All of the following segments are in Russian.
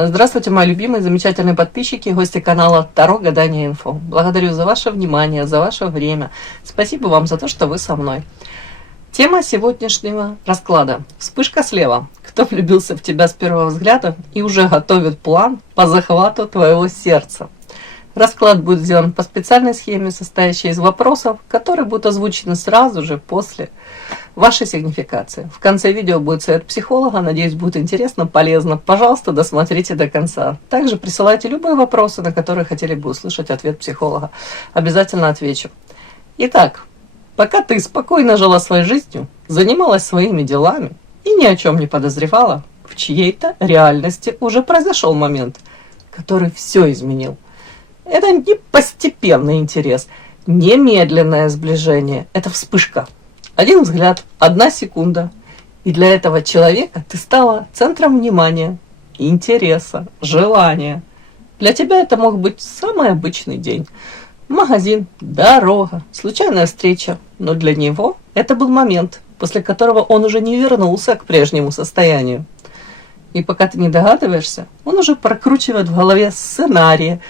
Здравствуйте, мои любимые, замечательные подписчики и гости канала Таро Гадание Инфо. Благодарю за ваше внимание, за ваше время. Спасибо вам за то, что вы со мной. Тема сегодняшнего расклада. Вспышка слева. Кто влюбился в тебя с первого взгляда и уже готовит план по захвату твоего сердца. Расклад будет сделан по специальной схеме, состоящей из вопросов, которые будут озвучены сразу же после вашей сигнификации. В конце видео будет совет психолога. Надеюсь, будет интересно, полезно. Пожалуйста, досмотрите до конца. Также присылайте любые вопросы, на которые хотели бы услышать ответ психолога. Обязательно отвечу. Итак, пока ты спокойно жила своей жизнью, занималась своими делами и ни о чем не подозревала, в чьей-то реальности уже произошел момент, который все изменил. Это не постепенный интерес, не медленное сближение, это вспышка. Один взгляд, одна секунда. И для этого человека ты стала центром внимания, интереса, желания. Для тебя это мог быть самый обычный день. Магазин, дорога, случайная встреча. Но для него это был момент, после которого он уже не вернулся к прежнему состоянию. И пока ты не догадываешься, он уже прокручивает в голове сценарии,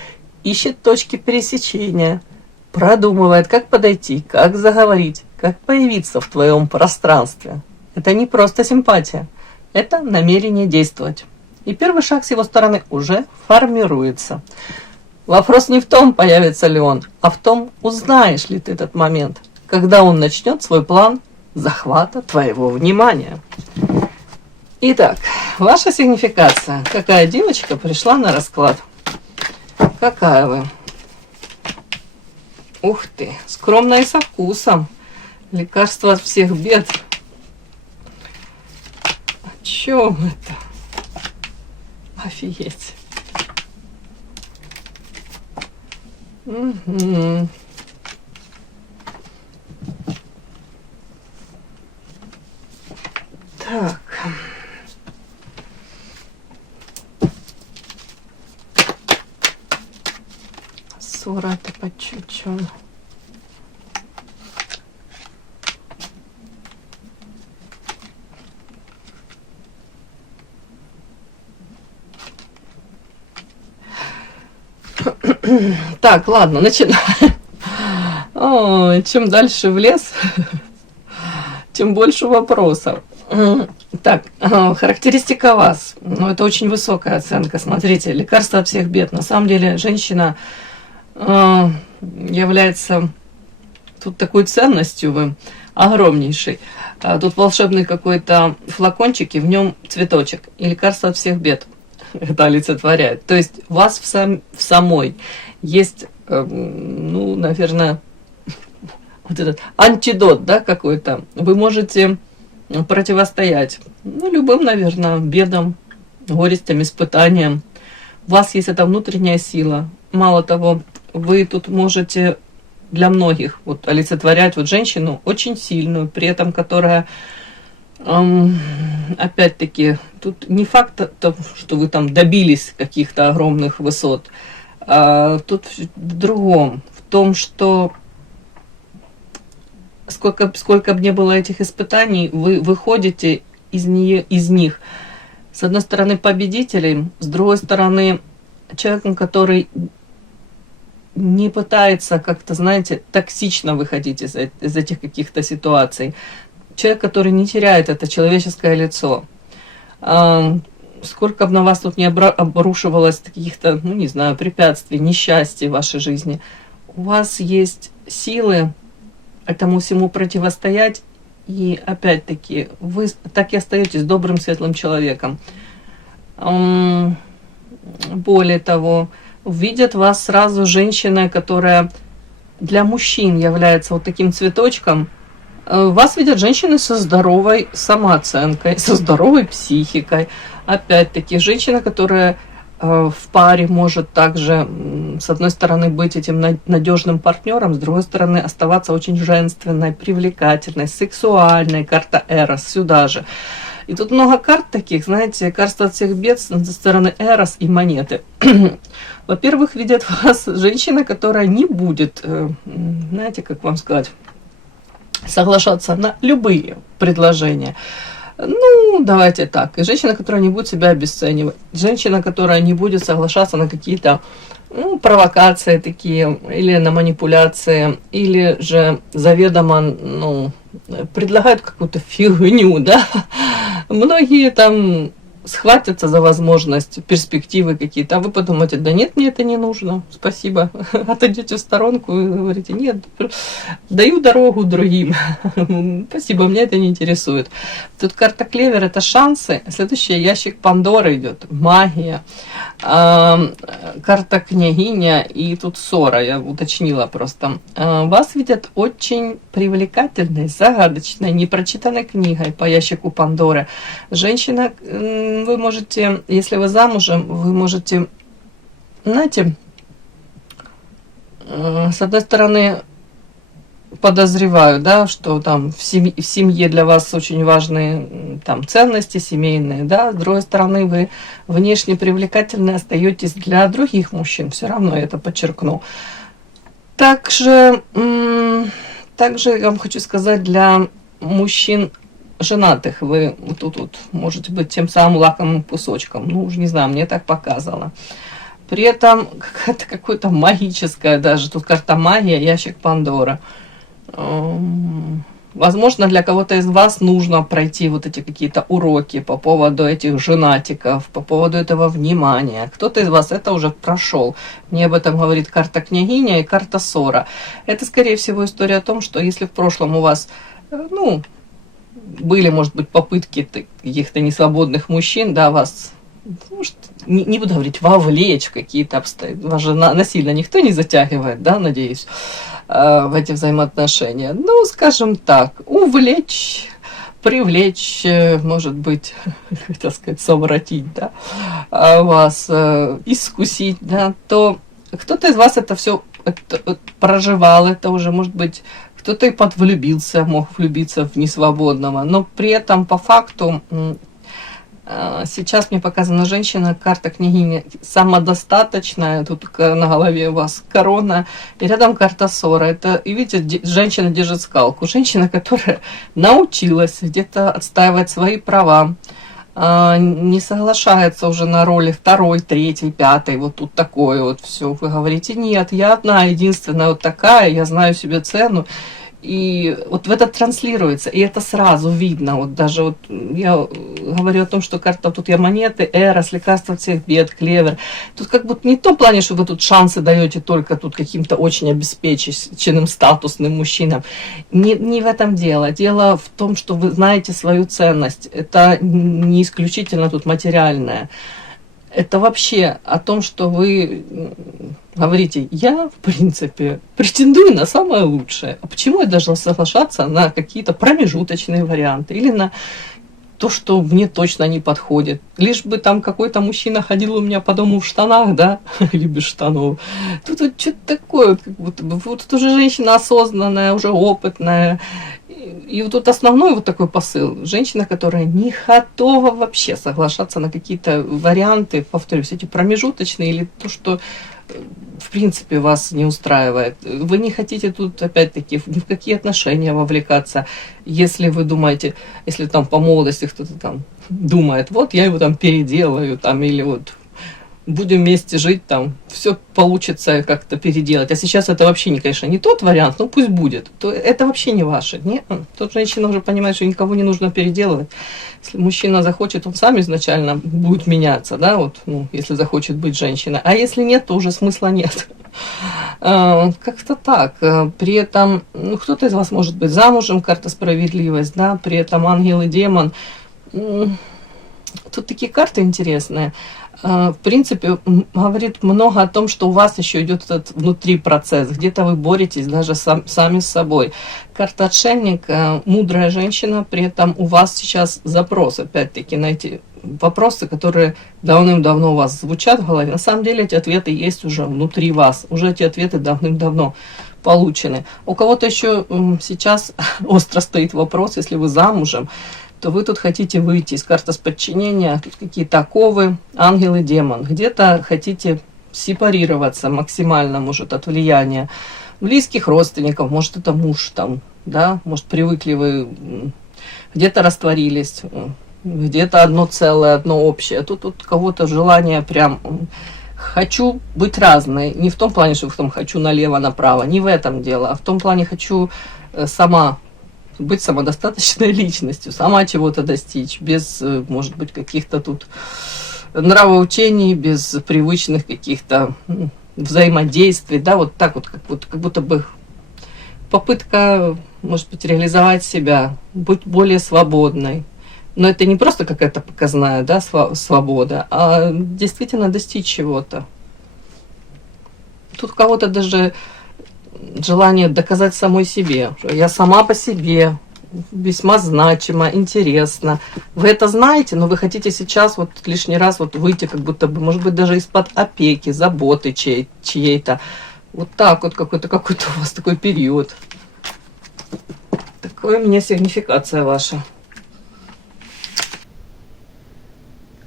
ищет точки пересечения, продумывает, как подойти, как заговорить, как появиться в твоем пространстве. Это не просто симпатия, это намерение действовать. И первый шаг с его стороны уже формируется. Вопрос не в том, появится ли он, а в том, узнаешь ли ты этот момент, когда он начнет свой план захвата твоего внимания. Итак, ваша сигнификация. Какая девочка пришла на расклад? Какая вы? Ух ты, скромная и со вкусом. Лекарство от всех бед. О чем это? Офигеть. Угу. Так. Ссора-то по чуть-чуть. Так, ладно, начинаем. О, чем дальше в лес, тем больше вопросов. Так, характеристика вас. Ну, это очень высокая оценка. Смотрите, лекарство от всех бед. На самом деле, женщина является тут такой ценностью вы огромнейшей. Тут волшебный какой-то флакончик, и в нем цветочек. И лекарство от всех бед. Это олицетворяет. То есть у вас в самой есть, ну, наверное, вот этот антидот, да, какой-то. Вы можете противостоять, ну, любым, наверное, бедам, горестям, испытаниям. У вас есть эта внутренняя сила. Мало того, вы тут можете для многих вот олицетворять вот женщину очень сильную, при этом которая, опять-таки, тут не факт, что вы там добились каких-то огромных высот, а тут в другом, в том, что сколько бы ни было этих испытаний, вы выходите из них, с одной стороны, победителем, с другой стороны, человеком, который не пытается как-то, знаете, токсично выходить из этих каких-то ситуаций. Человек, который не теряет это человеческое лицо. Сколько бы на вас тут не обрушивалось каких-то, ну, не знаю, препятствий, несчастий в вашей жизни, у вас есть силы этому всему противостоять, и опять-таки вы так и остаетесь добрым, светлым человеком. Более того, видят вас сразу женщина, которая для мужчин является вот таким цветочком. Вас видят женщины со здоровой самооценкой, со здоровой психикой. Опять-таки, женщина, которая в паре может также, с одной стороны, быть этим надежным партнером, с другой стороны, оставаться очень женственной, привлекательной, сексуальной. Карта Эрос сюда же. И тут много карт таких, знаете, лекарство от всех бед со стороны Эрос и монеты. Во-первых, видят вас женщина, которая не будет, знаете, как вам сказать, соглашаться на любые предложения. Ну, давайте так. И женщина, которая не будет себя обесценивать. Женщина, которая не будет соглашаться на какие-то провокации такие, или на манипуляции, или же заведомо, предлагают какую-то фигню, да. Многие там схватятся за возможность, перспективы какие-то, а вы подумаете, да нет, мне это не нужно, спасибо, отойдете в сторонку и говорите, нет, даю дорогу другим, спасибо, меня это не интересует. Тут карта клевер — это шансы, следующий ящик Пандоры идет, магия, карта княгиня, и тут ссора, я уточнила просто. Вас видят очень привлекательной, загадочной, непрочитанной книгой по ящику Пандоры. Женщина, вы можете, если вы замужем, вы можете, знаете, с одной стороны, подозреваю, да, что там в семье для вас очень важные там ценности семейные, да, с другой стороны, вы внешне привлекательны остаетесь для других мужчин, все равно я это подчеркну. Также я вам хочу сказать, для мужчин женатых вы тут можете быть тем самым лакомым кусочком, ну, уже не знаю, мне так показано. При этом какое-то магическое даже, тут карта магия, ящик Пандоры. Возможно, для кого-то из вас нужно пройти вот эти какие-то уроки по поводу этих женатиков, по поводу этого внимания. Кто-то из вас это уже прошел. Мне об этом говорит карта княгиня и карта ссора. Это, скорее всего, история о том, что если в прошлом у вас, были, может быть, попытки каких-то несвободных мужчин, да, вас, может, не буду говорить, вовлечь в какие-то обстоятельства. Вас же насильно никто не затягивает, да, надеюсь, в эти взаимоотношения. Ну, скажем так, увлечь, привлечь, может быть, хотел сказать, совратить, да, вас, искусить, да, то кто-то из вас это все проживал, это уже, может быть, кто-то и подвлюбился, мог влюбиться в несвободного, но при этом по факту сейчас мне показана женщина, карта княгини самодостаточная, тут на голове у вас корона, и рядом карта ссора. Это, и видите, женщина держит скалку. Женщина, которая научилась где-то отстаивать свои права, не соглашается уже на роли второй, третий, пятый, вот тут такое вот все. Вы говорите, нет, я одна, единственная вот такая, я знаю себе цену. И вот в это транслируется, и это сразу видно. Вот даже вот я говорю о том, что карта, тут я монеты, Эрос, лекарство от всех бед, клевер. Тут как будто не в том плане, что вы тут шансы даете только тут каким-то очень обеспеченным, статусным мужчинам. Не в этом дело. Дело в том, что вы знаете свою ценность. Это не исключительно тут материальное. Это вообще о том, что вы говорите, я, в принципе, претендую на самое лучшее. А почему я должна соглашаться на какие-то промежуточные варианты или на то, что мне точно не подходит? Лишь бы там какой-то мужчина ходил у меня по дому в штанах, да, или без штанов. Тут вот что-то такое, вот, как будто бы, вот тут уже женщина осознанная, уже опытная. И вот тут основной вот такой посыл. Женщина, которая не готова вообще соглашаться на какие-то варианты, повторюсь, эти промежуточные или то, что в принципе вас не устраивает. Вы не хотите тут, опять-таки, ни в какие отношения вовлекаться. Если вы думаете, если там по молодости кто-то там думает, вот я его там переделаю, там, или вот будем вместе жить, там, все получится как-то переделать. А сейчас это вообще, конечно, не тот вариант, ну пусть будет. То это вообще не ваше. Нет? Тут женщина уже понимает, что никого не нужно переделывать. Если мужчина захочет, он сам изначально будет меняться, да, вот, если захочет быть женщиной. А если нет, то уже смысла нет. Как-то так. При этом, кто-то из вас может быть замужем, карта справедливость, да, при этом ангел и демон. Тут такие карты интересные. В принципе, говорит много о том, что у вас еще идет этот внутри процесс. Где-то вы боретесь даже сами с собой. Карта отшельник, мудрая женщина, при этом у вас сейчас запрос, опять-таки, на эти вопросы, которые давным-давно у вас звучат в голове. На самом деле эти ответы есть уже внутри вас. Уже эти ответы давным-давно получены. У кого-то еще сейчас остро стоит вопрос, если вы замужем, то вы тут хотите выйти из карты с подчинения, тут какие-то оковы, ангел и демон. Где-то хотите сепарироваться максимально, может, от влияния близких родственников, может, это муж там, да, может, привыкли вы где-то растворились, где-то одно целое, одно общее. Тут кого-то желание прям хочу быть разной. Не в том плане, что там хочу налево-направо, не в этом дело, а в том плане хочу сама быть самодостаточной личностью, сама чего-то достичь, без, может быть, каких-то тут нравоучений, без привычных каких-то взаимодействий, да, вот так вот как будто бы попытка, может быть, реализовать себя, быть более свободной. Но это не просто какая-то показная, да, свобода, а действительно достичь чего-то. Тут у кого-то даже желание доказать самой себе, что я сама по себе весьма значима, интересна. Вы это знаете, но вы хотите сейчас вот лишний раз вот выйти, как будто бы, может быть, даже из-под опеки, заботы чьей-то. Вот так вот какой-то у вас такой период. Такое мне сигнификация ваша.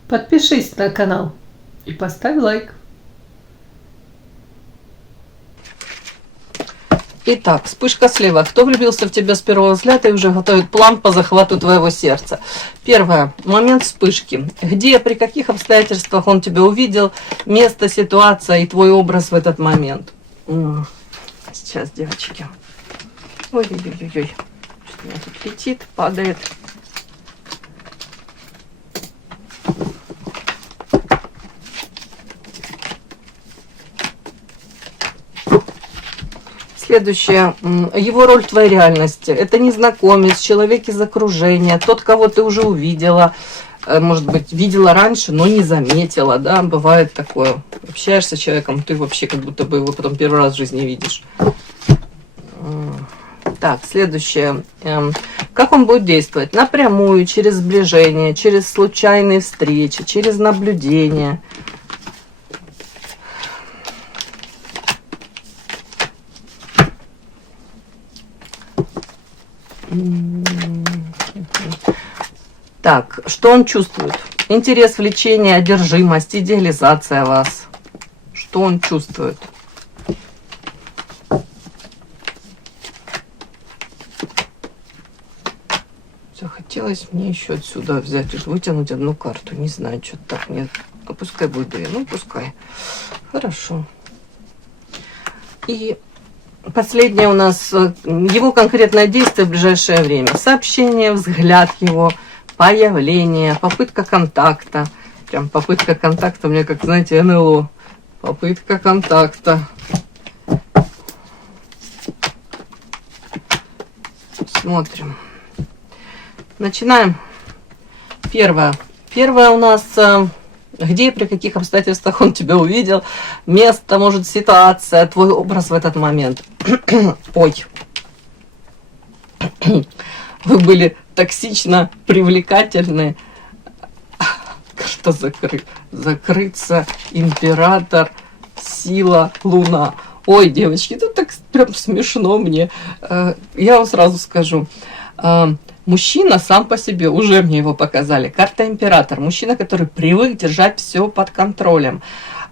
Подпишись на канал и поставь лайк. Итак, вспышка слева. Кто влюбился в тебя с первого взгляда и уже готовит план по захвату твоего сердца? Первое. Момент вспышки. Где, при каких обстоятельствах он тебя увидел, место, ситуация и твой образ в этот момент. Сейчас, девочки. Ой-ой-ой-ой. Что у меня тут летит, падает. Следующее. Его роль в твоей реальности. Это незнакомец, человек из окружения, тот, кого ты уже увидела, может быть, видела раньше, но не заметила, да, бывает такое. Общаешься с человеком, ты вообще как будто бы его потом первый раз в жизни видишь. Так, следующее. Как он будет действовать? Напрямую, через сближение, через случайные встречи, через наблюдение. Так, что он чувствует? Интерес, влечение, одержимость, идеализация вас. Что он чувствует? Захотелось мне еще отсюда взять, вытянуть одну карту. Не знаю, что так. Нет, а пускай будет две. Ну, пускай. Хорошо. И последнее у нас его конкретное действие в ближайшее время. Сообщение, взгляд его, появление, попытка контакта. Прям попытка контакта, мне как, знаете, НЛО. Попытка контакта. Смотрим. Начинаем. Первое. Первое у нас, где и при каких обстоятельствах он тебя увидел. Место, может, ситуация, твой образ в этот момент. Ой. Вы были токсично привлекательны. Что закрыться, император, сила, луна. Ой, девочки, это так прям смешно мне. Я вам сразу скажу. Мужчина сам по себе, уже мне его показали. Карта император. Мужчина, который привык держать все под контролем.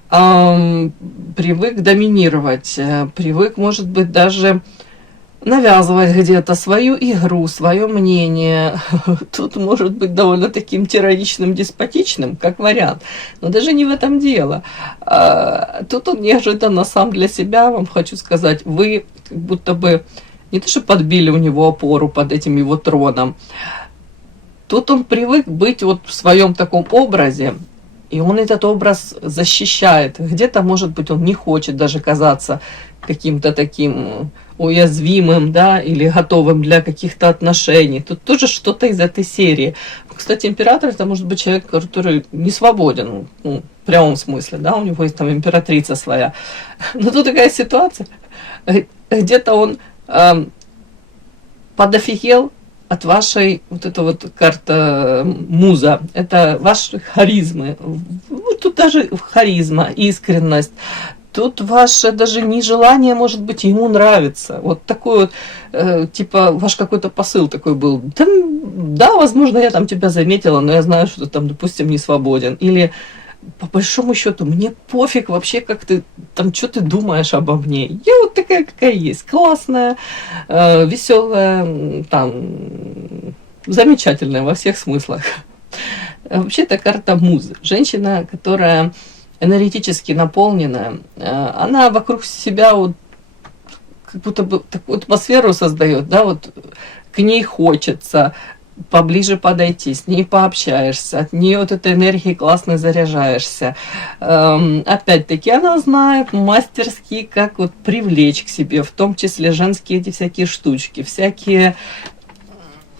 Привык доминировать. Привык, может быть, даже навязывать где-то свою игру, свое мнение. Тут может быть довольно таким тираничным, деспотичным, как вариант. Но даже не в этом дело. Тут он неожиданно сам для себя, вам хочу сказать, вы как будто бы не то, что подбили у него опору под этим его троном. Тут он привык быть вот в своем таком образе, и он этот образ защищает. Где-то, может быть, он не хочет даже казаться каким-то таким уязвимым, да, или готовым для каких-то отношений. Тут тоже что-то из этой серии. Кстати, император — это может быть человек, который не свободен, ну, в прямом смысле, да, у него есть там императрица своя. Но тут такая ситуация, где-то он подофигел от вашей, вот эта вот карта муза, это ваши харизмы. Тут даже харизма, искренность. Тут ваше даже нежелание, может быть, ему нравится. Вот такой вот, типа, ваш какой-то посыл такой был. Да, возможно, я там тебя заметила, но я знаю, что ты там, допустим, не свободен. Или, по большому счету, мне пофиг вообще, как ты, там, что ты думаешь обо мне. Я вот такая, какая есть. Классная, веселая, там, замечательная во всех смыслах. Вообще, это карта музы. Женщина, которая энергетически наполненная, она вокруг себя вот как будто бы такую атмосферу создает, да, вот к ней хочется поближе подойти, с ней пообщаешься, от нее вот этой энергией классно заряжаешься. Опять-таки, она знает мастерски, как вот привлечь к себе, в том числе женские эти всякие штучки, всякие,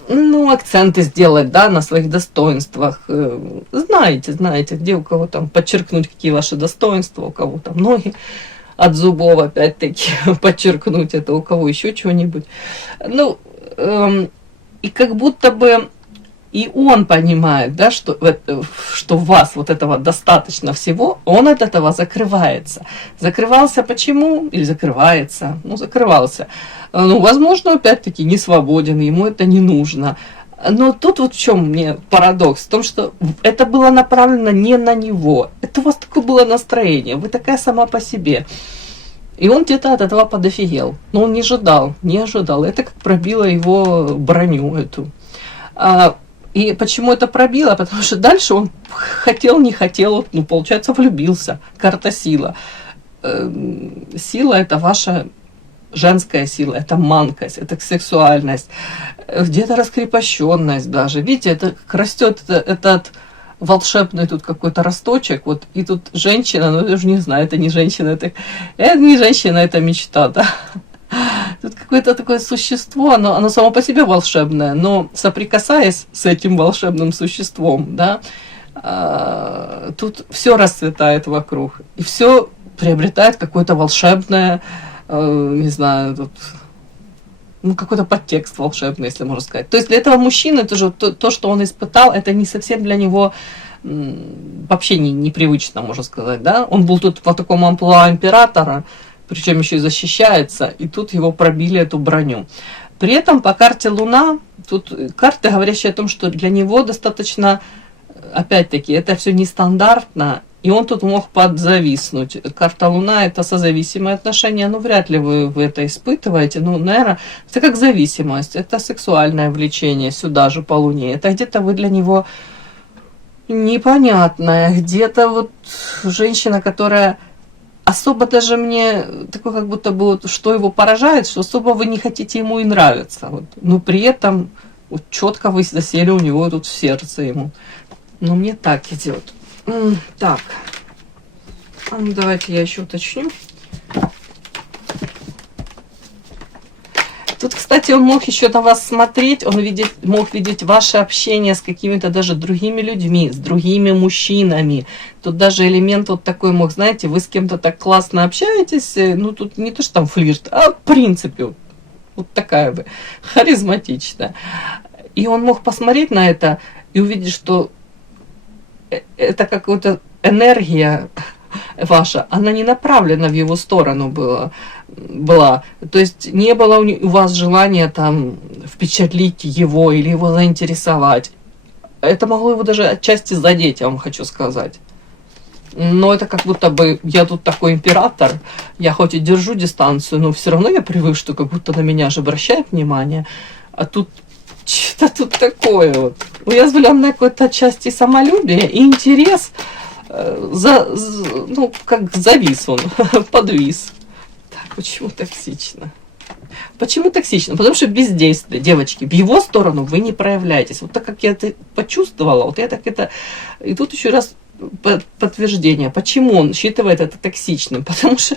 ну, акценты сделать, да, на своих достоинствах. Знаете, где у кого там подчеркнуть, какие ваши достоинства, у кого там ноги от зубов, опять-таки, подчеркнуть это, у кого еще чего-нибудь. Ну, и как будто бы и он понимает, да, что в вас вот этого достаточно всего, он от этого закрывается. Закрывался почему? Или закрывается? Ну, закрывался. Ну, возможно, опять-таки, не свободен, ему это не нужно. Но тут вот в чем мне парадокс, в том, что это было направлено не на него. Это у вас такое было настроение, вы такая сама по себе. И он где-то от этого подофигел. Но он не ожидал. Это как пробило его броню эту. И почему это пробило? Потому что дальше он хотел, не хотел, ну, получается, влюбился. Карта сила. Сила – это ваша женская сила, это манкость, это сексуальность, где-то раскрепощенность даже. Видите, это как растет этот волшебный тут какой-то росточек, вот, и тут женщина, ну, я уже не знаю, это не женщина, это не женщина, это мечта, да. Тут какое-то такое существо, оно само по себе волшебное, но соприкасаясь с этим волшебным существом, да, тут все расцветает вокруг, и все приобретает какое-то волшебное, не знаю, тут, ну, какой-то подтекст волшебный, если можно сказать. То есть для этого мужчины тоже то, что он испытал, это не совсем для него вообще непривычно, можно сказать, да. Он был тут по такому амплуа императора, причем еще и защищается, и тут его пробили, эту броню. При этом по карте Луна, тут карта, говорящая о том, что для него достаточно, опять-таки, это все нестандартно, и он тут мог подзависнуть. Карта Луна – это созависимые отношения, ну, вряд ли вы это испытываете, ну, наверное, это как зависимость, это сексуальное влечение сюда же по Луне, это где-то вы для него непонятная, где-то вот женщина, которая особо даже мне, такое как будто бы, вот, что его поражает, что особо вы не хотите ему и нравиться, вот, но при этом вот, четко вы засели у него тут в сердце ему. Ну, мне так идет. Так, ну, давайте я еще уточню. Тут, кстати, он мог еще на вас смотреть, он мог видеть ваше общение с какими-то даже другими людьми, с другими мужчинами. Тут даже элемент вот такой мог, знаете, вы с кем-то так классно общаетесь, ну тут не то, что там флирт, а в принципе вот такая вы, харизматичная. И он мог посмотреть на это и увидеть, что это какая-то энергия ваша, она не направлена в его сторону была. То есть не было у вас желания там впечатлить его или его заинтересовать. Это могло его даже отчасти задеть, я вам хочу сказать. Но это как будто бы я тут такой император, я хоть и держу дистанцию, но все равно я привык, что как будто на меня же обращают внимание, а тут что-то тут такое вот. Уязвленное какой-то части самолюбия и интерес, ну, как завис он, подвис. Так, почему токсично? Почему токсично? Потому что бездействие, девочки, в его сторону вы не проявляетесь. Вот так как я это почувствовала, вот я так это... И тут еще раз подтверждение, почему он считывает это токсичным. Потому что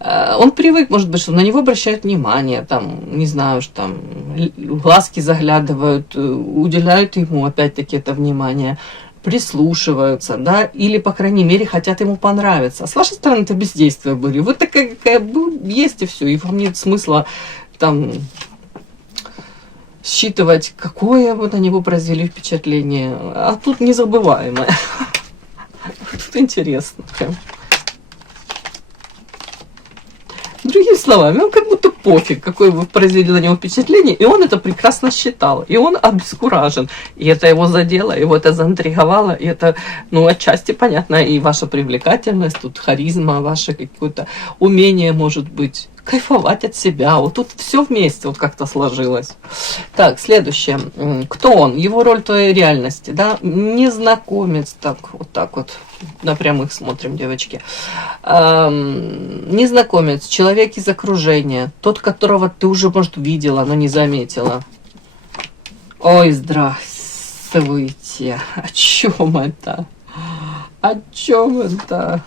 он привык, может быть, что на него обращают внимание, там, не знаю, что там, глазки заглядывают, уделяют ему, опять-таки, это внимание, прислушиваются, да, или, по крайней мере, хотят ему понравиться. А с вашей стороны это бездействие были. Вы такая, какая есть, и все, и вам нет смысла там считывать, какое вы на него произвели впечатление. А тут незабываемое. Тут интересно прям. Другими словами, он как будто пофиг, какое вы произвели на него впечатление, и он это прекрасно считал, и он обескуражен, и это его задело, его это заинтриговало, и это, ну, отчасти понятно, и ваша привлекательность, тут харизма, ваше какое-то умение, может быть, кайфовать от себя. Вот тут все вместе вот как-то сложилось. Так, следующее. Кто он? Его роль в твоей реальности, да? Незнакомец, так вот на прямых смотрим, девочки. Незнакомец, человек из окружения, тот, которого ты уже, может, видела, но не заметила. Ой, здравствуйте. О чем это? О чем это?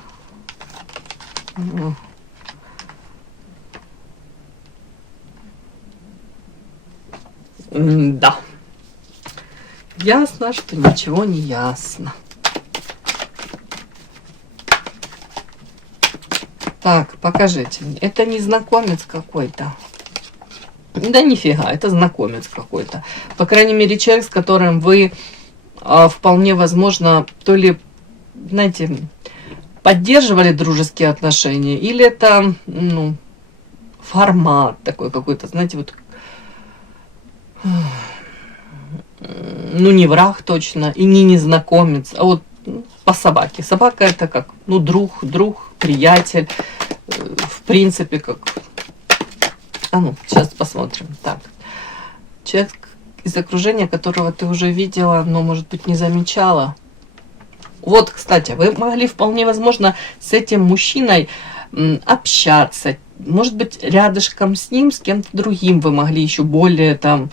Да. Ясно, что ничего не ясно. Так, покажите мне. Это незнакомец какой-то. Да нифига, это знакомец какой-то. По крайней мере, человек, с которым вы вполне возможно, то ли, знаете, поддерживали дружеские отношения, или это, ну, формат такой какой-то, знаете, вот, ну, не враг точно, и не незнакомец, а вот по собаке. Собака это как, ну, друг, приятель, в принципе, как... А ну, сейчас посмотрим. Так, человек из окружения, которого ты уже видела, но, может быть, не замечала. Вот, кстати, вы могли вполне возможно с этим мужчиной общаться. Может быть, рядышком с ним, с кем-то другим вы могли еще более там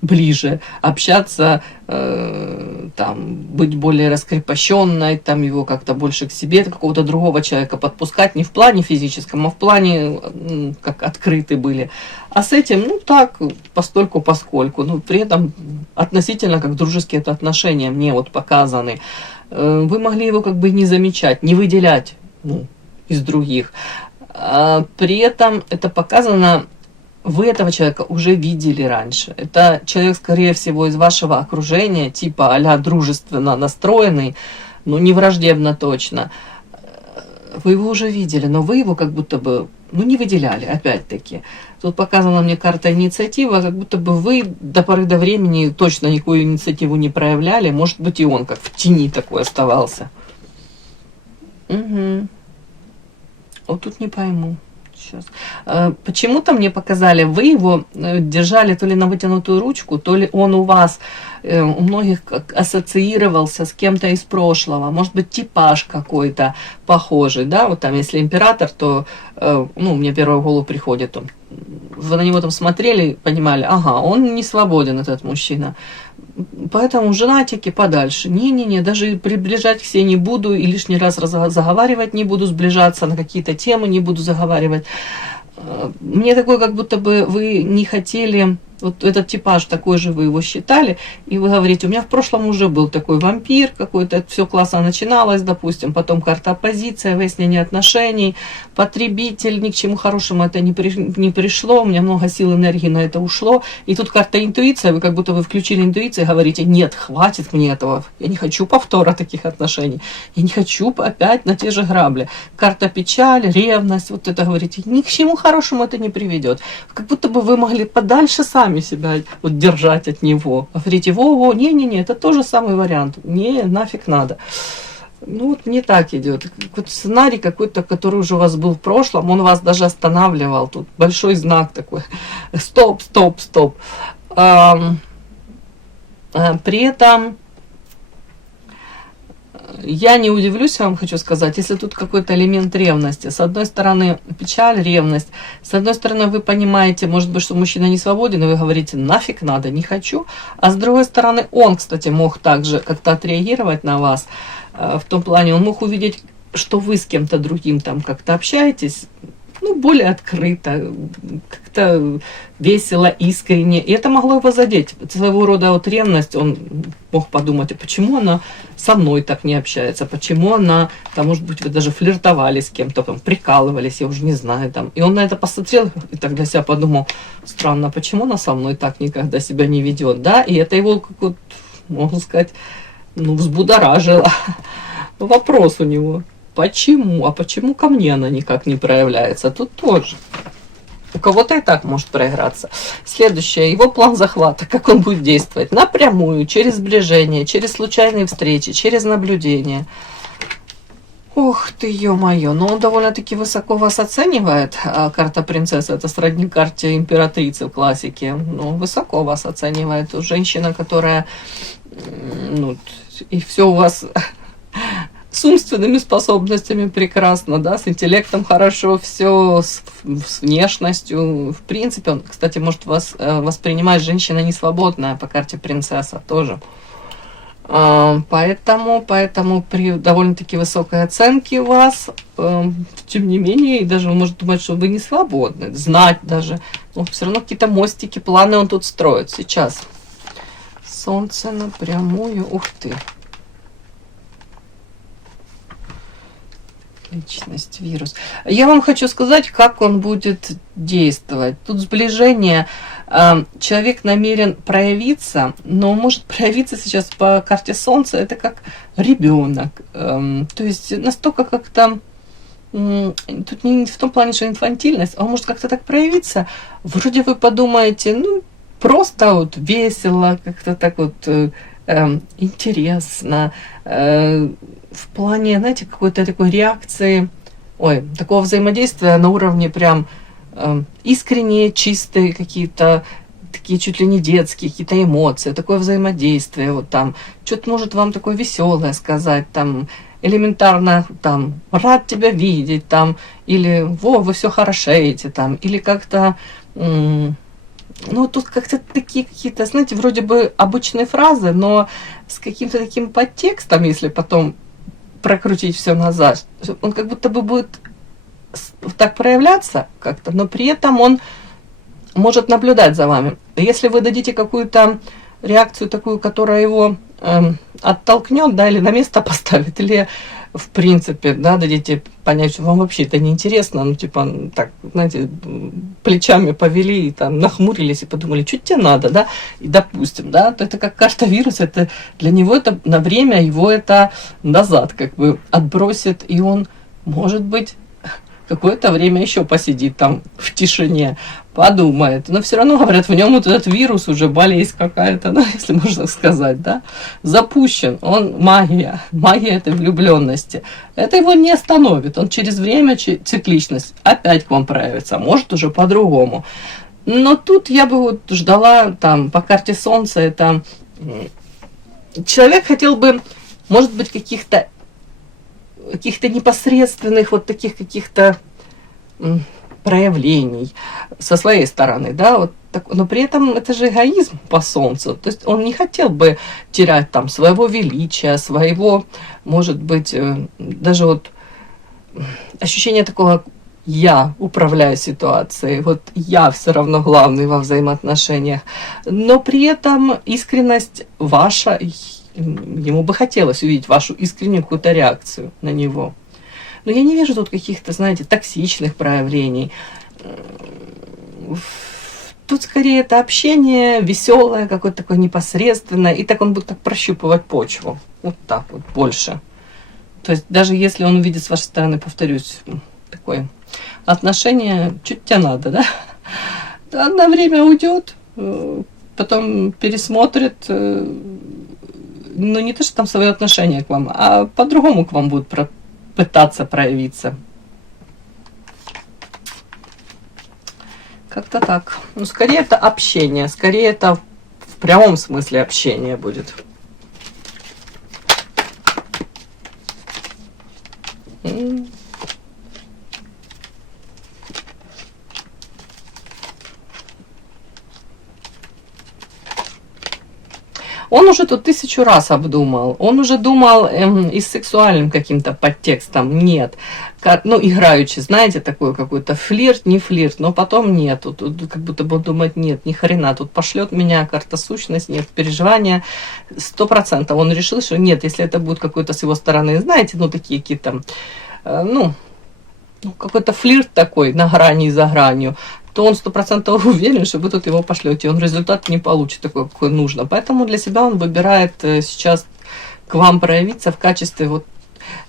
ближе общаться, там, быть более раскрепощенной, там, его как-то больше к себе, какого-то другого человека подпускать, не в плане физическом, а в плане, как открыты были. А с этим, ну, так, постольку-поскольку, но при этом относительно как дружеские это отношения мне вот показаны. Вы могли его как бы не замечать, не выделять, ну, из других. При этом это показано, вы этого человека уже видели раньше. Это человек, скорее всего, из вашего окружения, типа а-ля дружественно настроенный, но не враждебно точно. Вы его уже видели, но вы его как будто бы, ну, не выделяли, опять-таки. Тут показана мне карта инициатива, как будто бы вы до поры до времени точно никакую инициативу не проявляли. Может быть, и он как в тени такой оставался. Угу. Вот тут не пойму. Сейчас. Почему-то мне показали, вы его держали то ли на вытянутую ручку, то ли он у вас, у многих ассоциировался с кем-то из прошлого. Может быть, типаж какой-то похожий, да, вот там, если император, то, ну, мне первое в голову приходит, вы на него там смотрели, понимали, ага, он не свободен, этот мужчина. Поэтому женатики подальше. Не-не-не, даже приближать к себе не буду и лишний раз заговаривать не буду, сближаться на какие-то темы не буду заговаривать. Мне такое, как будто бы вы не хотели, вот этот типаж такой же вы его считали, и вы говорите, у меня в прошлом уже был такой вампир какой-то, это все классно начиналось, допустим, потом карта оппозиция, выяснение отношений, потребитель, ни к чему хорошему это не пришло, у меня много сил, энергии на это ушло, и тут карта интуиция, вы как будто вы включили интуицию и говорите, нет, хватит мне этого, я не хочу повтора таких отношений, я не хочу опять на те же грабли. Карта печаль, ревность, вот это говорите, ни к чему хорошему это не приведет. Как будто бы вы могли подальше сами себя вот держать от него. Говорите, во-во, не-не-не, это тоже самый вариант. Не, нафиг надо. Ну вот не так идет. Вот сценарий какой-то, который уже у вас был в прошлом, он вас даже останавливал. Тут большой знак такой. Стоп, стоп, стоп. При этом я не удивлюсь, я вам хочу сказать, если тут какой-то элемент ревности. С одной стороны, печаль, ревность. С одной стороны, вы понимаете, может быть, что мужчина не свободен, и вы говорите, нафиг надо, не хочу. А с другой стороны, он, кстати, мог также как-то отреагировать на вас. В том плане, он мог увидеть, что вы с кем-то другим там как-то общаетесь, ну, более открыто, как-то весело, искренне. И это могло его задеть. Своего рода вот ревность, он мог подумать, а почему она со мной так не общается, почему она, там, может быть, вы даже флиртовали с кем-то, там, прикалывались, я уже не знаю, там. И он на это посмотрел и так для себя подумал, странно, почему она со мной так никогда себя не ведет, да? И это его, как вот, можно сказать, ну, взбудоражило. Вопрос у него. Почему? А почему ко мне она никак не проявляется? Тут тоже. У кого-то и так может проиграться. Следующее. Его план захвата. Как он будет действовать? Напрямую, через сближение, через случайные встречи, через наблюдение. Ох ты, ё-моё, ну он довольно-таки высоко вас оценивает. А карта принцессы — это сродни карте императрицы в классике. Ну, высоко вас оценивает. Женщина, которая, ну, и все у вас с умственными способностями прекрасно, да, с интеллектом хорошо, все с внешностью. В принципе, он, кстати, может вас воспринимать женщина не свободная по карте принцесса тоже. Поэтому при довольно-таки высокой оценке у вас, тем не менее, и даже он может думать, что вы не свободны, знать даже, но все равно какие-то мостики, планы он тут строит сейчас. Солнце напрямую, ух ты. Личность, вирус. Я вам хочу сказать, как он будет действовать. Тут сближение. Человек намерен проявиться, но может проявиться сейчас по карте Солнца, это как ребенок. То есть настолько как-то, тут не в том плане, что инфантильность, а он может как-то так проявиться. Вроде вы подумаете, ну, просто вот весело, как-то так вот интересно, в плане, знаете, какой-то такой реакции, такого взаимодействия на уровне прям искренние, чистые какие-то, такие чуть ли не детские какие-то эмоции, такое взаимодействие, вот там, что-то может вам такое веселое сказать, там, элементарно, там, рад тебя видеть, там, или, вы все хорошеете, там, или как-то, ну, тут как-то такие какие-то, знаете, вроде бы обычные фразы, но с каким-то таким подтекстом, если потом прокрутить все назад, он как будто бы будет так проявляться как-то, но при этом он может наблюдать за вами. Если вы дадите какую-то реакцию такую, которая его оттолкнет, да, или на место поставит, или в принципе, да, дадите понять, что вам вообще это неинтересно, ну, типа, так, знаете, плечами повели, и там, нахмурились и подумали, что тебе надо, да, и допустим, да, то это как карта вируса, это для него это на время, его это назад как бы отбросит, и он, может быть, какое-то время еще посидит там в тишине, подумает. Но все равно, говорят, в нем вот этот вирус, уже болезнь какая-то, ну, если можно сказать, да, запущен. Он магия этой влюбленности. Это его не остановит. Он через время, цикличность опять к вам проявится, может уже по-другому. Но тут я бы вот ждала, там, по карте Солнца, это человек хотел бы, может быть, каких-то непосредственных вот таких каких-то проявлений со своей стороны, да, вот так, но при этом это же эгоизм по Солнцу, то есть он не хотел бы терять там своего величия, своего, может быть, даже вот ощущение такого «я управляю ситуацией», вот я все равно главный во взаимоотношениях, но при этом искренность ваша, ему бы хотелось увидеть вашу искреннюю какую-то реакцию на него. Но я не вижу тут каких-то, знаете, токсичных проявлений. Тут скорее это общение веселое, какое-то такое непосредственное, и так он будет так прощупывать почву. Вот так вот, больше. То есть даже если он увидит с вашей стороны, повторюсь, такое отношение, чуть тебе надо, да? На время уйдет, потом пересмотрит, ну, не то, что там свое отношение к вам, а по-другому к вам будут пытаться проявиться. Как-то так. Ну, скорее это общение, скорее это в прямом смысле общение будет. Он уже тут 1000 раз обдумал. Он уже думал и с сексуальным каким-то подтекстом. Нет. Ну, играючи, знаете, такой какой-то флирт, не флирт, но потом нет. Тут как будто бы он думает, нет, ни хрена, тут пошлет меня карта сущность, нет, переживания 100%. Он решил, что нет, если это будет какой-то с его стороны, знаете, ну, такие какие-то, ну, какой-то флирт такой на грани и за гранью, то он 100% уверен, что вы тут его пошлете. Он результат не получит такой, какой нужно. Поэтому для себя он выбирает сейчас к вам проявиться в качестве вот,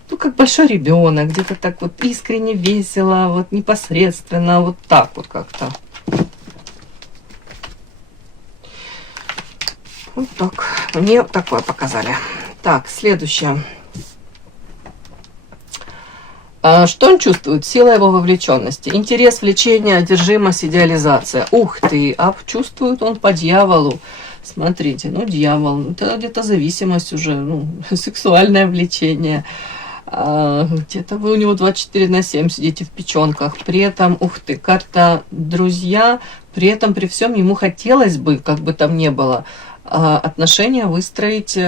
ну, как большой ребенок, где-то так вот искренне, весело, вот непосредственно, вот так вот как-то. Вот так. Мне такое показали. Так, следующее. Что он чувствует? Сила его вовлеченности. Интерес, влечение, одержимость, идеализация. Ух ты, а чувствует он по дьяволу. Смотрите, ну дьявол, это где-то зависимость уже, ну, сексуальное влечение. Где-то вы у него 24/7 сидите в печенках. При этом, ух ты, карта друзья. При этом, при всем, ему хотелось бы, как бы там ни было, отношения выстроить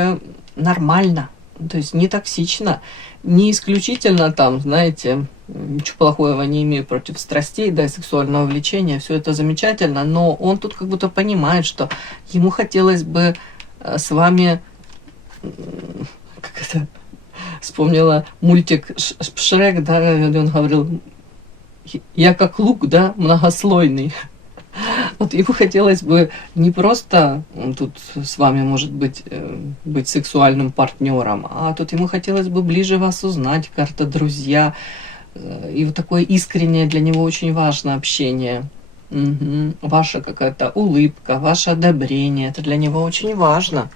нормально. То есть не токсично, не исключительно там, знаете, ничего плохого не имею против страстей, да, и сексуального влечения, все это замечательно, но он тут как будто понимает, что ему хотелось бы с вами, как это, вспомнила мультик Шрек, да, он говорил, я как лук, да, многослойный. Вот ему хотелось бы не просто тут с вами, может быть, быть сексуальным партнером, а тут ему хотелось бы ближе вас узнать, карта друзья. И вот такое искреннее для него очень важно общение. Угу. Ваша какая-то улыбка, ваше одобрение, это для него очень важно.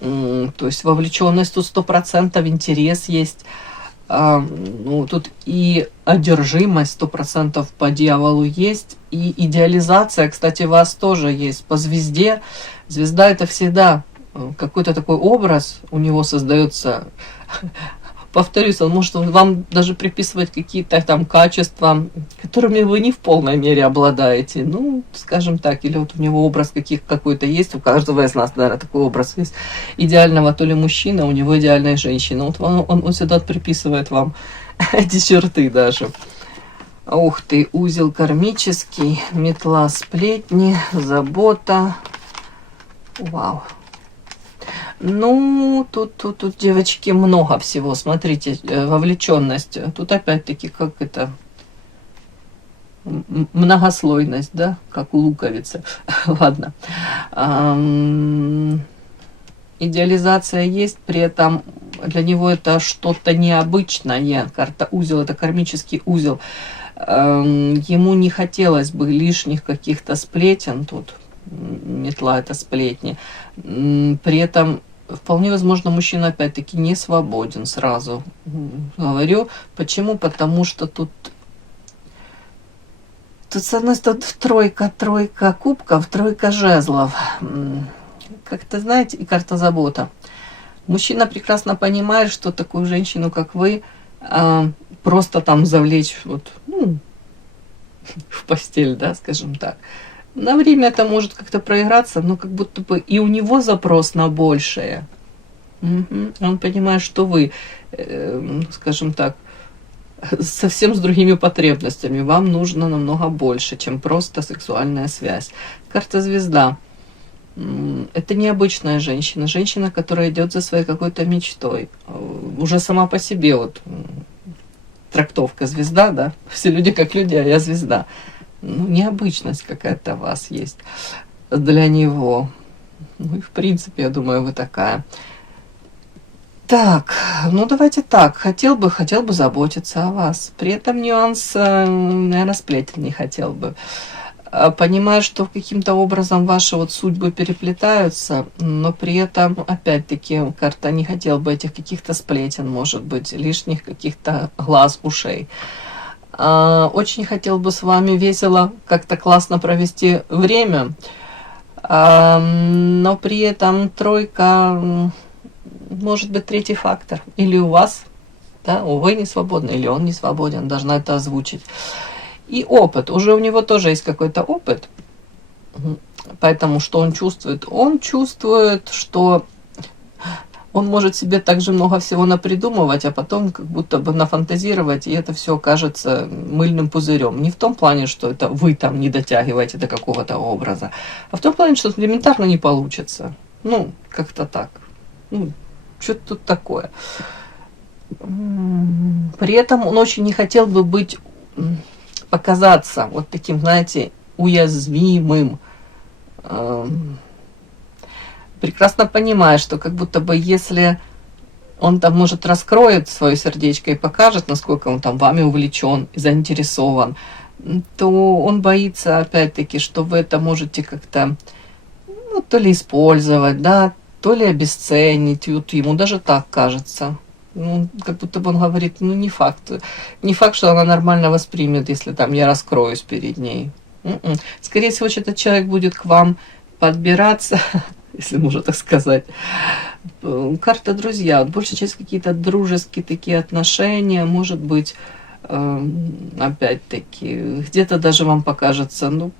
То есть вовлеченность тут 100%, интерес есть. Ну, тут и одержимость 100% по дьяволу есть, и идеализация, кстати, у вас тоже есть по звезде. Звезда — это всегда какой-то такой образ у него создается. Повторюсь, он может вам даже приписывать какие-то там качества, которыми вы не в полной мере обладаете. Ну, скажем так, или вот у него образ какой-то есть, у каждого из нас, наверное, такой образ есть. Идеального то ли мужчина, у него идеальная женщина. Вот он всегда приписывает вам эти черты даже. Ух ты, узел кармический, метла сплетни, забота. Вау. Ну, тут, девочки, много всего. Смотрите, вовлеченность. Тут опять-таки, как это, многослойность, да, как у луковицы. Ладно. Идеализация есть, при этом для него это что-то необычное. Карта узел, это кармический узел. Ему не хотелось бы лишних каких-то сплетен тут. Метла — это сплетни. При этом вполне возможно, мужчина опять-таки не свободен, сразу говорю. Почему? Потому что тут с одной стороны тройка кубков, тройка жезлов. Как-то, знаете, и карта забота. Мужчина прекрасно понимает, что такую женщину, как вы, просто там завлечь вот, ну, в постель, да, скажем так. На время это может как-то проиграться, но как будто бы и у него запрос на большее. Угу. Он понимает, что вы, скажем так, совсем с другими потребностями. Вам нужно намного больше, чем просто сексуальная связь. Карта звезда. Это необычная женщина. Женщина, которая идет за своей какой-то мечтой. Уже сама по себе вот трактовка звезда, да? Все люди как люди, а я звезда. Ну, необычность какая-то у вас есть для него. Ну и в принципе, я думаю, вы такая. Так, ну давайте так. Хотел бы заботиться о вас. При этом нюанс, наверное, сплетен не хотел бы. Понимаю, что каким-то образом ваши вот судьбы переплетаются, но при этом, опять-таки, карта не хотел бы этих каких-то сплетен, может быть, лишних каких-то глаз, ушей. Очень хотел бы с вами весело, как-то классно провести время, но при этом тройка, может быть, третий фактор. Или у вас, да, вы не свободны, или он не свободен, должна это озвучить. И опыт. Уже у него тоже есть какой-то опыт. Поэтому что он чувствует? Он чувствует, что он может себе так же много всего напридумывать, а потом как будто бы нафантазировать, и это все окажется мыльным пузырем. Не в том плане, что это вы там не дотягиваете до какого-то образа, а в том плане, что элементарно не получится. Ну, как-то так. Ну, что-то тут такое. При этом он очень не хотел бы быть, показаться вот таким, знаете, уязвимым. Прекрасно понимает, что как будто бы если он там, может, раскроет свое сердечко и покажет, насколько он там вами увлечен и заинтересован, то он боится, опять-таки, что вы это можете как-то, ну, то ли использовать, да, то ли обесценить. Вот ему даже так кажется. Ну, как будто бы он говорит, ну, не факт. Не факт, что она нормально воспримет, если там я раскроюсь перед ней. Скорее всего, этот человек будет к вам подбираться, если можно так сказать. Карта друзья. Вот большая часть какие-то дружеские такие отношения, может быть, опять-таки, где-то даже вам покажется, ну,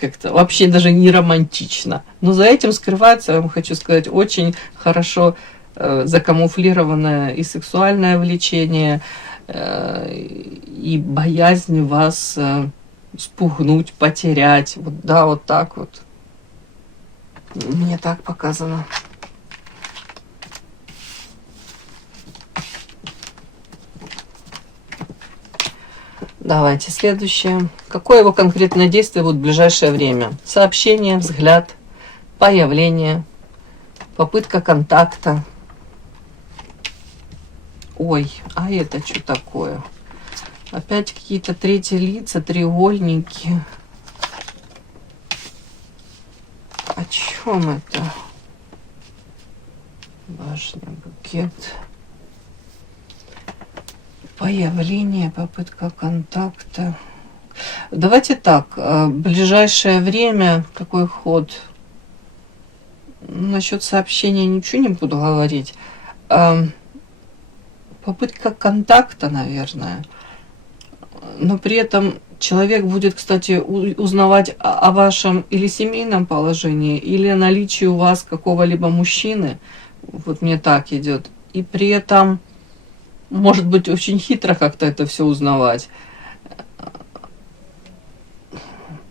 как-то вообще даже не романтично. Но за этим скрывается, я вам хочу сказать, очень хорошо закамуфлированное и сексуальное влечение, и боязнь вас спугнуть, потерять. Вот, да, вот так вот. Мне так показано. Давайте следующее. Какое его конкретное действие будет в ближайшее время? Сообщение, взгляд, появление, попытка контакта. Ой, а это что такое? Опять какие-то третьи лица, треугольники. О чем это? Башня, букет. Появление, попытка контакта. Давайте так, ближайшее время, какой ход? Насчет сообщения ничего не буду говорить. Попытка контакта, наверное. Но при этом человек будет, кстати, узнавать о вашем или семейном положении, или о наличии у вас какого-либо мужчины. Вот мне так идет. И при этом, может быть, очень хитро как-то это все узнавать.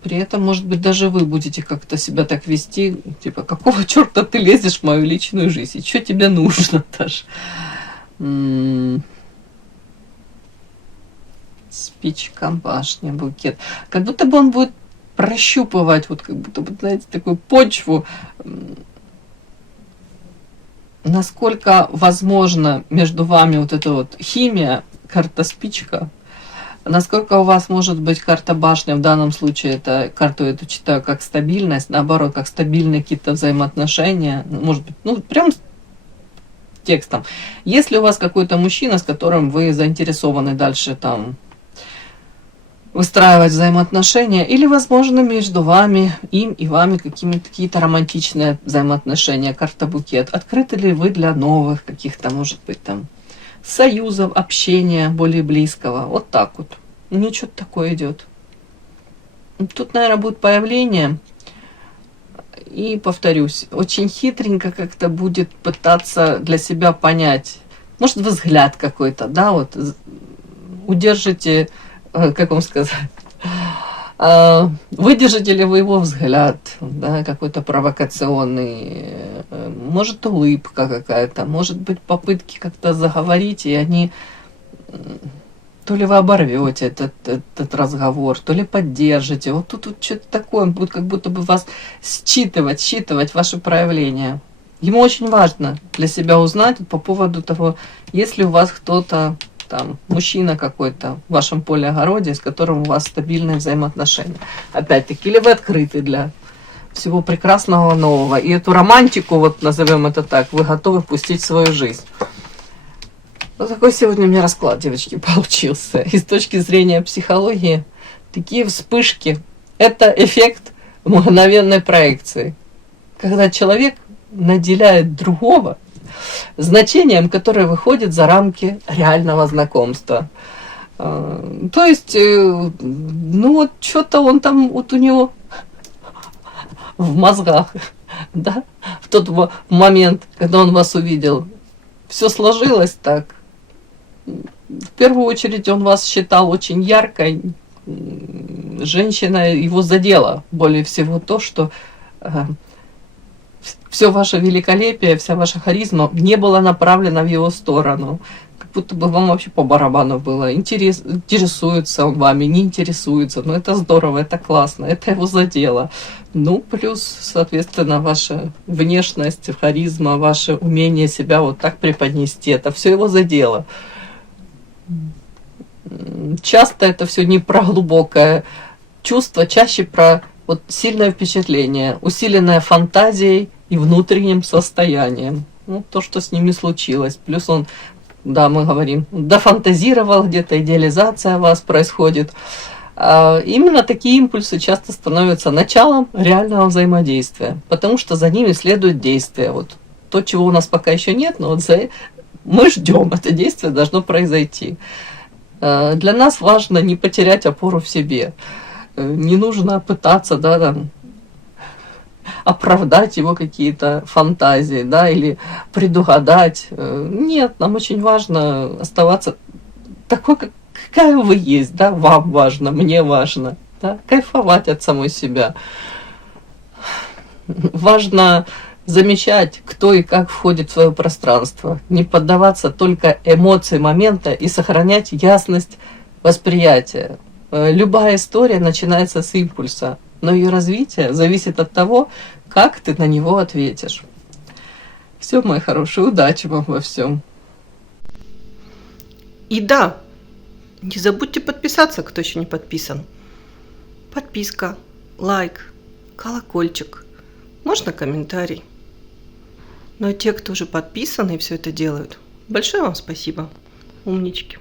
При этом, может быть, даже вы будете как-то себя так вести, типа, какого черта ты лезешь в мою личную жизнь? И что тебе нужно даже? Спичка, башня, букет. Как будто бы он будет прощупывать, вот как будто бы, знаете, такую почву, насколько возможно между вами вот эта вот химия, карта спичка, насколько у вас может быть карта башня, в данном случае это карту эту читаю как стабильность, наоборот, как стабильные какие-то взаимоотношения, может быть, ну, прям текстом. Если у вас какой-то мужчина, с которым вы заинтересованы дальше там выстраивать взаимоотношения, или, возможно, между вами, им и вами какие-то романтичные взаимоотношения, карта букет. Открыты ли вы для новых каких-то, может быть, там, союзов, общения более близкого? Вот так вот. Мне что-то такое идет. Тут, наверное, будет появление. И, повторюсь, очень хитренько как-то будет пытаться для себя понять. Может, взгляд какой-то, да, вот удержите, как вам сказать, выдержите ли вы его взгляд, да, какой-то провокационный, может, улыбка какая-то, может быть, попытки как-то заговорить, и они, то ли вы оборвете этот разговор, то ли поддержите. Вот тут вот что-то такое, он будет как будто бы вас считывать ваши проявления. Ему очень важно для себя узнать по поводу того, есть ли у вас кто-то, там, мужчина какой-то в вашем поле-огороде, с которым у вас стабильные взаимоотношения. Опять-таки, или вы открыты для всего прекрасного нового. И эту романтику, вот назовем это так, вы готовы пустить в свою жизнь. Вот такой сегодня у меня расклад, девочки, получился. И с точки зрения психологии, такие вспышки – это эффект мгновенной проекции. Когда человек наделяет другого значением, которое выходит за рамки реального знакомства. То есть, ну вот что-то он там, вот у него в мозгах, да, в тот момент, когда он вас увидел, все сложилось так. В первую очередь он вас считал очень яркой. Женщина его задела более всего то, что все ваше великолепие, вся ваша харизма не была направлена в его сторону. Как будто бы вам вообще по барабану было. Интересуется он вами, не интересуется. Но это здорово, это классно, это его задело. Ну, плюс, соответственно, ваша внешность, харизма, ваше умение себя вот так преподнести. Это все его задело. Часто это все не про глубокое чувство, чаще про вот сильное впечатление, усиленное фантазией и внутренним состоянием. Ну, то, что с ними случилось. Плюс он да, мы говорим, дофантазировал где-то, идеализация вас происходит. Именно такие импульсы часто становятся началом реального взаимодействия, потому что за ними следует действие. Вот то, чего у нас пока еще нет, но вот мы ждем, это действие должно произойти. Для нас важно не потерять опору в себе. Не нужно пытаться, да, там, оправдать его какие-то фантазии, да, или предугадать. Нет, нам очень важно оставаться такой, какая вы есть, да, вам важно, мне важно, да, кайфовать от самой себя. Важно замечать, кто и как входит в свое пространство, не поддаваться только эмоции момента и сохранять ясность восприятия. Любая история начинается с импульса, но ее развитие зависит от того, как ты на него ответишь. Все, мои хорошие, удачи вам во всем. И да, не забудьте подписаться, кто еще не подписан. Подписка, лайк, колокольчик, можно комментарий. Но те, кто уже подписаны и все это делают, большое вам спасибо. Умнички.